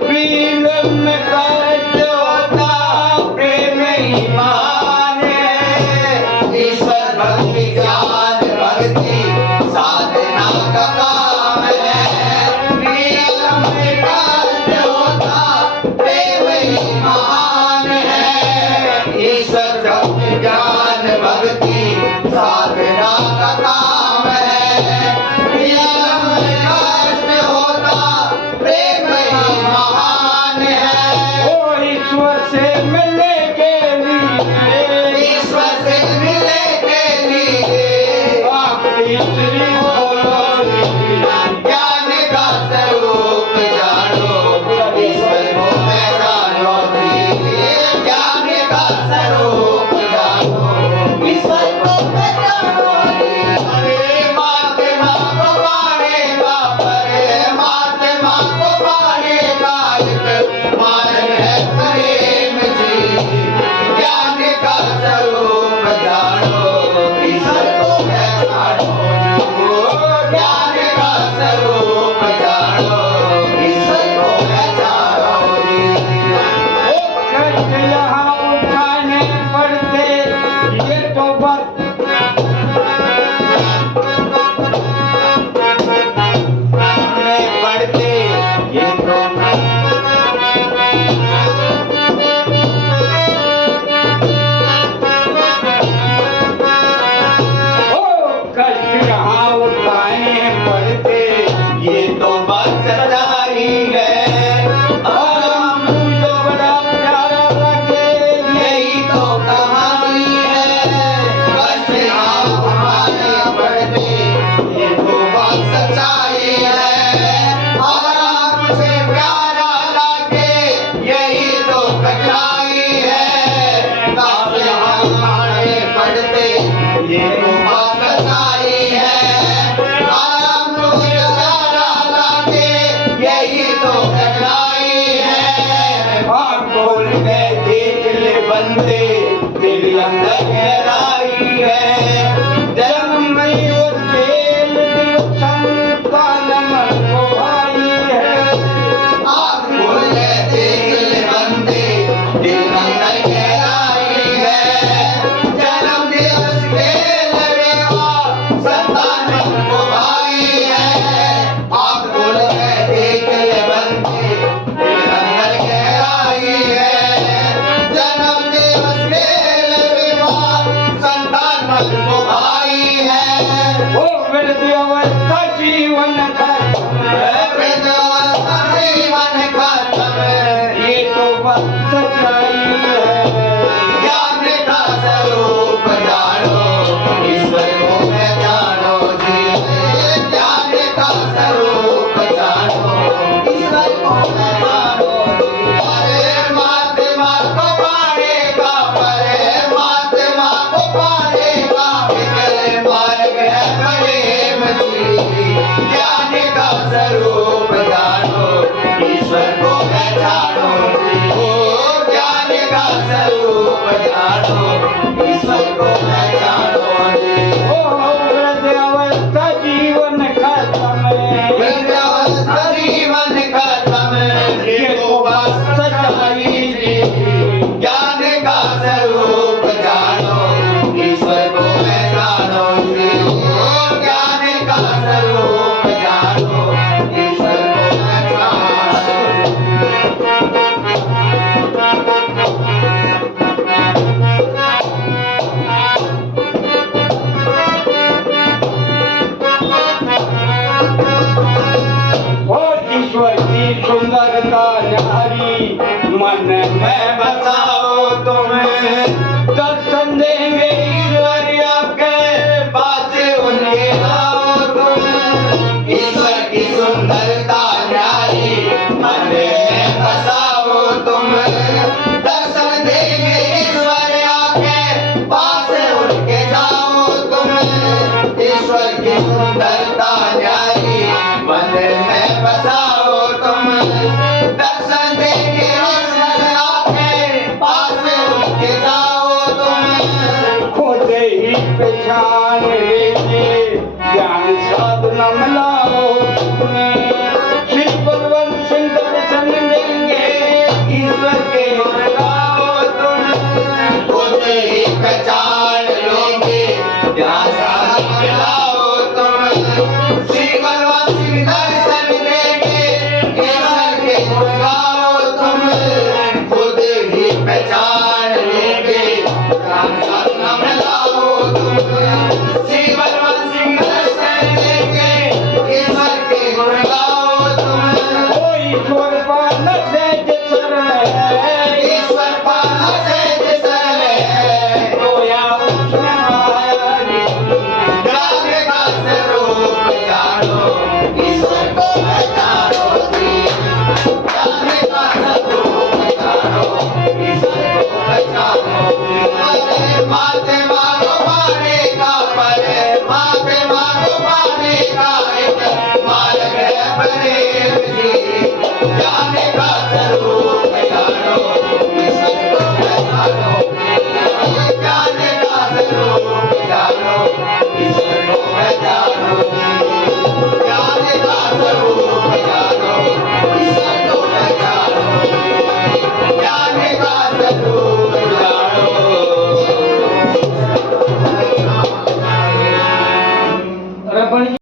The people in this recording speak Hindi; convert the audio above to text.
प्रेम में कष्ट होता प्रेम ही महान है। ईश्वर भक्ति ज्ञान भक्ति साधना का काम है। प्रेम में कष्ट होता प्रेम ही महान है। ईश्वर भक्ति ज्ञान भक्ति साधना का काम है। प्रेम में कष्ट होता प्रेम ही महान है। ओ ईश्वर से मिलने के लिए, ईश्वर से मिलने के लिए आपकी श्री बोलो ज्ञान का स्वरूप जानो। ईश्वर को पहचानो ज्ञान का स्वरूप जानो। ईश्वर को पहचानो परमात्मा को पाने का, परमात्मा को पाने का एक मार्ग है प्रेम जी। ज्ञान का स्वरूप जानो। ईश्वर को पहचानो ज्ञान का स्वरूप जानो। ईश्वर को पहचानो कष्ट यहाँ उठाने पड़ते ये तो बात पढ़ते ये तो कष्ट यहाँ उठाने पड़ते ये तो बात सच्चाई है। और हमको बड़ा प्यारा लगे यही तो कहानी है। कष्ट यहाँ उठाने पड़ते ये तो बात सच्चाई है। और मुझे प्यारा लगे यही तो कठिनाई है। कष्ट यहाँ उठाने पड़ते ये तो बात सच्चाई है। और मुझे प्यारा लगे यही तो कठिनाई है। आँख खोल के देख ले बंदे तेरे अंदर गहराई है। जन्म में वो खेल संतान मन को भाई है। आँख खोल के देख ले बंदे तेरे अंदर गहराई है। जन्म दिवस खेल रेवा संतान मन को भाई है। आँख खोल के देख ले बंदे तेरे अंदर गहराई है। जन्म दिवस खेल रेवा संतान मन को भाई है। ओ वृद्धावस्था जीवन खत्म है। वृद्धावस्था जीवन खत्म है। ये तो बात सच्चाई है। ज्ञान का स्वरूप जानो। ईश्वर को पहचानो जी। ज्ञान का स्वरूप जानो। ईश्वर को पहचानो जी। परमात्मा को पाने का, परमात्मा को पाने का एक मार्ग है प्रेम जी। ज्ञान का स्वरूप जानो। ईश्वर को पहचानो जी। ओ ज्ञान का स्वरूप जानो। ईश्वर को पहचानो जी। ओ वृद्धावस्था जीवन खत्म है। वृद्धावस्था जीवन खत्म है। ये तो बात सच्चाई जी। ज्ञान का स्वरूप जानो। ईश्वर को पहचानो जी। ओ ज्ञान का स्वरूप जानो। ईश्वर को पहचानो ओ ईश्वर की सुंदरता न्यारी मन में बताओ तुम्हें। दर्शन देंगे ईश्वर आपके पास उनके आओ तुम। ईश्वर की सुंदरता न्यारी मन में बसाओ तुम। दर्शन देंगे ईश्वर आपके पास उनके जाओ तुम। ईश्वर की सुंदरता न्यारी मन में बसाओ तुम। दर्शन देंगे ईश्वर आपके पास उनके जाओ तुम। खोजे ही पहचान लीजिए ज्ञान साधना मिलाओ तुम्हें। श्री भगवान सिंह श्री बलवान सिंह दर्शन देंगे, ईश्वर के गुण गाओ तुम, खुद ही पहचान लेंगे, राम साथ नाम लाओ तुम। श्री बलवान सिंह दर्शन देंगे, ईश्वर के गुण गाओ तुम, ओ ईश्वर पाल सहज सरल है, ईश्वर पाल सहज सरल है, रोया उसने माया जाग का स्वरूप जानो, ईश्वर को पहचानो जी, जाग का स्वरूप जानो, ईश्वर को पहचानो जी। अरे माते मांगो पाने का पर, माते मांगो पाने का एक मार्ग है परे,